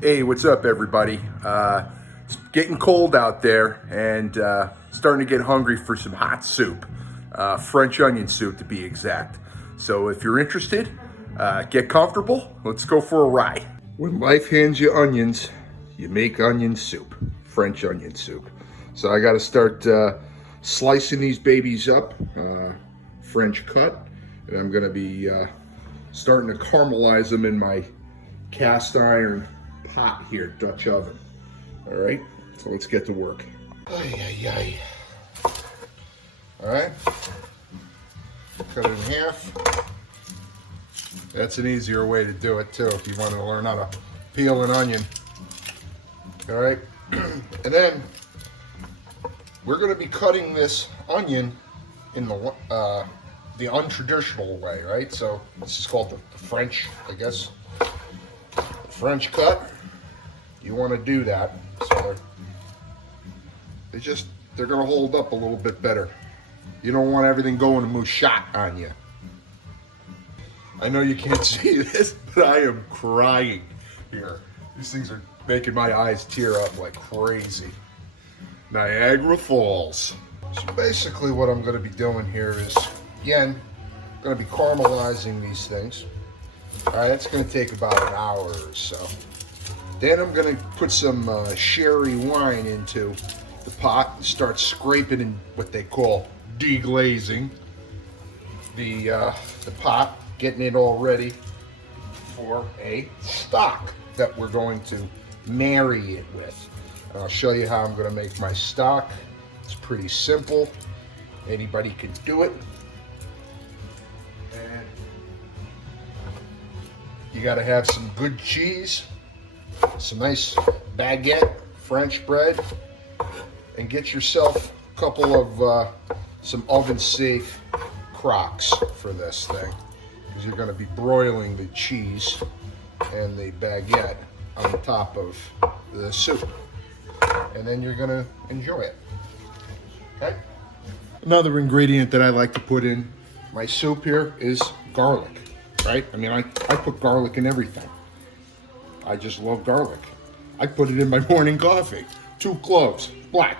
Hey, what's up, everybody? It's getting cold out there and starting to get hungry for some hot soup. French onion soup, to be exact. So, if you're interested, get comfortable. Let's go for a ride. When life hands you onions, you make onion soup. French onion soup. So, I got to start slicing these babies up, French cut, and I'm going to be starting to caramelize them in my cast iron pot here, Dutch oven. All right, so let's get to work. Ay, ay, ay. All right, cut it in half. That's an easier way to do it too, if you want to learn how to peel an onion. All right, and then we're going to be cutting this onion in the untraditional way, right? So this is called the French, I guess. French cut. You want to do that, so they're going to hold up a little bit better. You don't want everything going to mushot on you. I know you can't see this, but I am crying here. These things are making my eyes tear up like crazy. Niagara Falls. So basically what I'm going to be doing here is, again, I'm going to be caramelizing these things. All right, that's going to take about an hour or so. Then I'm going to put some sherry wine into the pot and start scraping in what they call deglazing the pot, getting it all ready for a stock that we're going to marry it with. And I'll show you how I'm going to make my stock. It's pretty simple. Anybody can do it. And you got to have some good cheese, some nice baguette, French bread, and get yourself a couple of some oven-safe crocks for this thing, because you're going to be broiling the cheese and the baguette on top of the soup, and then you're going to enjoy it. Okay. Another ingredient that I like to put in my soup here is garlic. Right? I mean, I put garlic in everything. I just love garlic. I put it in my morning coffee. 2 cloves, black.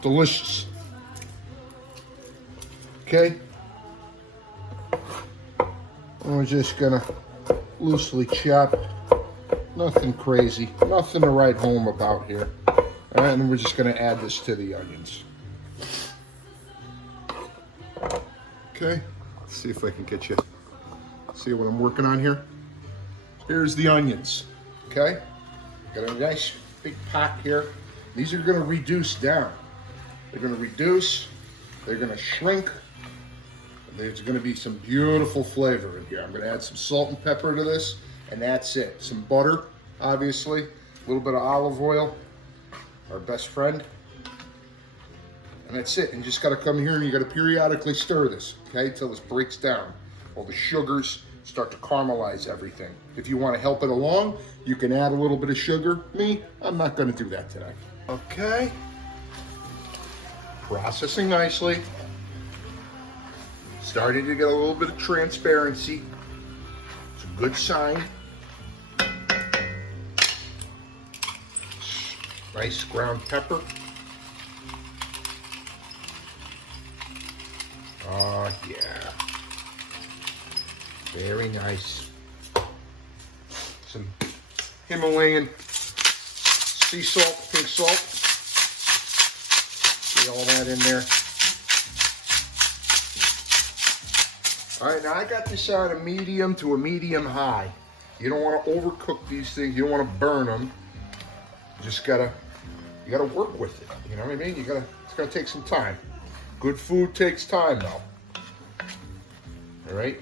Delicious. Okay? We're just gonna loosely chop. Nothing crazy. Nothing to write home about here. All right, and then we're just gonna add this to the onions. Okay, let's see if I can get you, see what I'm working on here. Here's the onions, okay? Got a nice big pot here. These are gonna reduce down. They're gonna reduce, they're gonna shrink. There's gonna be some beautiful flavor in here. I'm gonna add some salt and pepper to this, and that's it. Some butter, obviously, a little bit of olive oil, our best friend. And that's it. And you just got to come here and you got to periodically stir this, okay, until this breaks down. All the sugars start to caramelize everything. If you want to help it along, you can add a little bit of sugar. Me, I'm not going to do that today. Okay. Processing nicely. Starting to get a little bit of transparency. It's a good sign. Nice ground pepper. Oh, yeah. Very nice. Some Himalayan sea salt, pink salt. See all that in there. All right, now I got this on a medium to a medium high. You don't want to overcook these things. You don't want to burn them. You gotta work with it. You know what I mean? It's gonna take some time. Good food takes time, though. All right.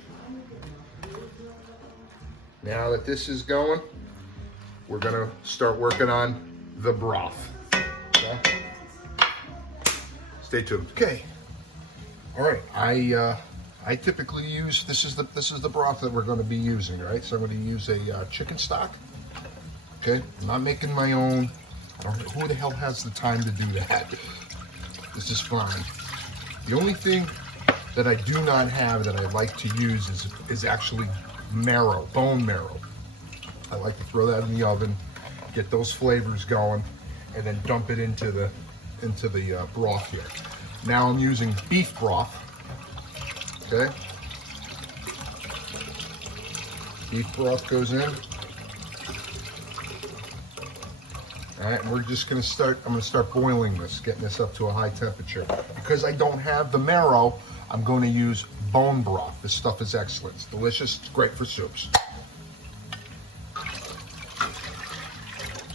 Now that this is going, we're gonna start working on the broth. Okay. Stay tuned. Okay. All right. I typically use this is the broth that we're going to be using. Right. So I'm going to use a chicken stock. Okay. I'm not making my own. I don't know who the hell has the time to do that. This is fine. The only thing that I do not have that I like to use is actually marrow, bone marrow. I like to throw that in the oven, get those flavors going, and then dump it into the broth here. Now I'm using beef broth. Okay. Beef broth goes in. All right, and we're just gonna start, I'm gonna start boiling this, getting this up to a high temperature. Because I don't have the marrow, I'm going to use bone broth. This stuff is excellent. It's delicious, it's great for soups.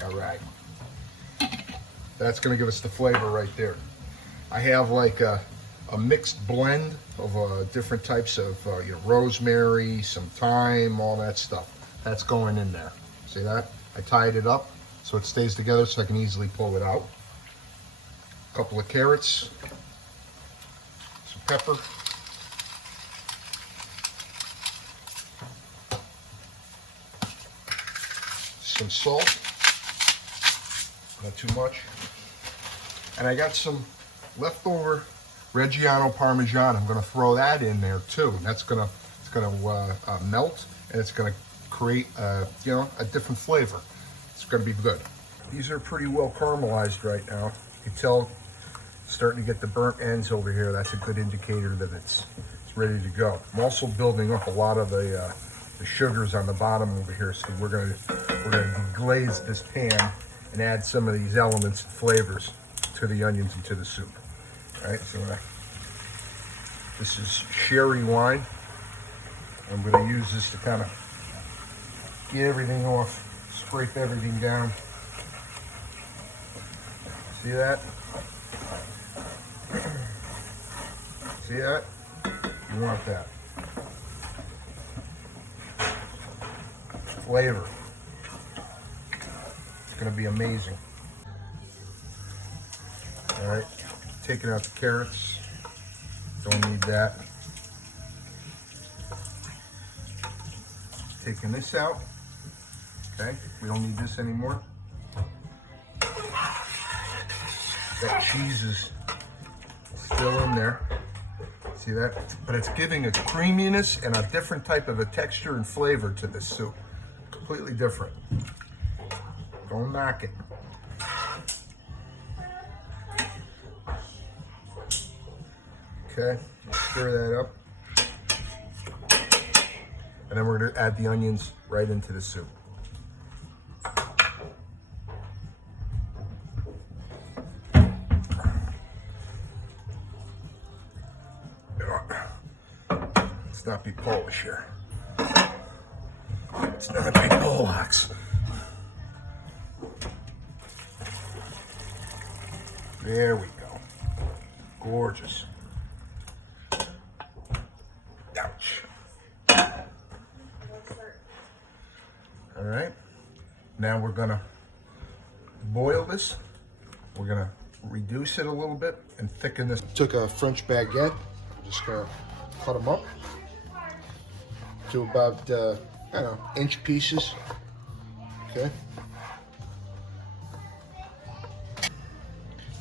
All right. That's gonna give us the flavor right there. I have like a mixed blend of different types of you know, rosemary, some thyme, all that stuff. That's going in there. See that? I tied it up so it stays together so I can easily pull it out. A couple of carrots, some pepper, some salt, not too much. And I got some leftover Reggiano Parmesan. I'm going to throw that in there too. And it's going to melt, and it's going to create you know, a different flavor. It's going to be good. These are pretty well caramelized right now. You can tell it's starting to get the burnt ends over here. That's a good indicator that it's ready to go. I'm also building up a lot of the sugars on the bottom over here. So we're going to deglaze this pan and add some of these elements and flavors to the onions and to the soup. All right, so this is sherry wine. I'm going to use this to kind of get everything off, scrape everything down. See that? See that? You want that. Flavor. It's going to be amazing. All right, taking out the carrots. Don't need that. Taking this out. Okay, we don't need this anymore. That cheese is still in there. See that? But it's giving a creaminess and a different type of a texture and flavor to this soup. Completely different. Don't knock it. Okay, stir that up. And then we're going to add the onions right into the soup. Let's not be Polish here. Let's not be Polacks. There we go. Gorgeous. Ouch. All right. Now we're gonna boil this. We're gonna reduce it a little bit and thicken this. Took a French baguette. I'm just gonna cut them up to about, I don't know, inch pieces. Okay.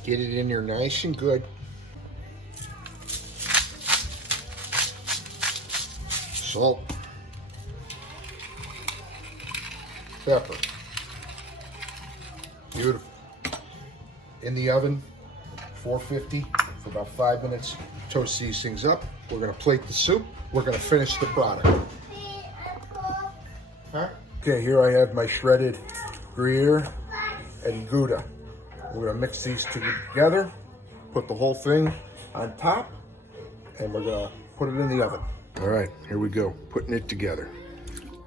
Get it in there nice and good. Salt. Pepper. Beautiful. In the oven, 450 for about 5 minutes. Toast these things up. We're gonna plate the soup. We're gonna finish the product. Huh? Okay, here I have my shredded Gruyere and Gouda. We're gonna mix these two together, put the whole thing on top, and we're gonna put it in the oven. All right, here we go, putting it together.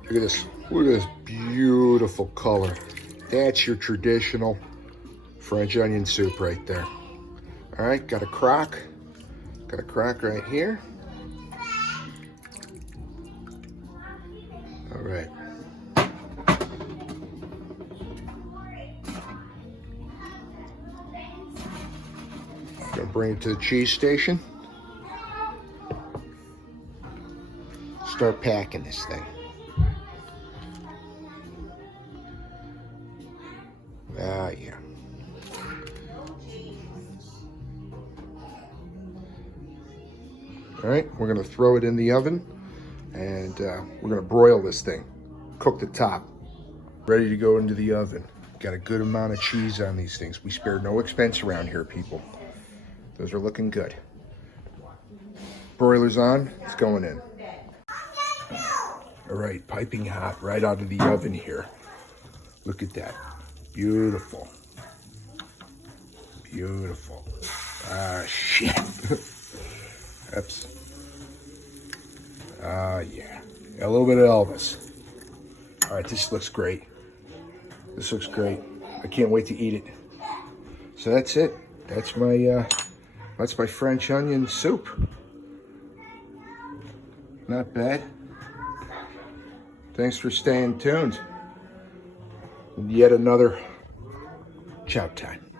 Look at this, look at this beautiful color. That's your traditional French onion soup right there. All right, got a crock right here. All right. Gonna bring it to the cheese station. Start packing this thing. Ah, yeah. All right, we're gonna throw it in the oven, and we're gonna broil this thing. Cook the top. ready to go into the oven. Got a good amount of cheese on these things. We spare no expense around here, people. Those are looking good. Broiler's on, it's going in. All right, piping hot right out of the oven here. Look at that, beautiful. Beautiful. Ah, shit. Oops. Ah, yeah. A little bit of Elvis. All right, this looks great. This looks great. I can't wait to eat it. So that's it. That's my French onion soup. Not bad. Thanks for staying tuned. Yet another chow time.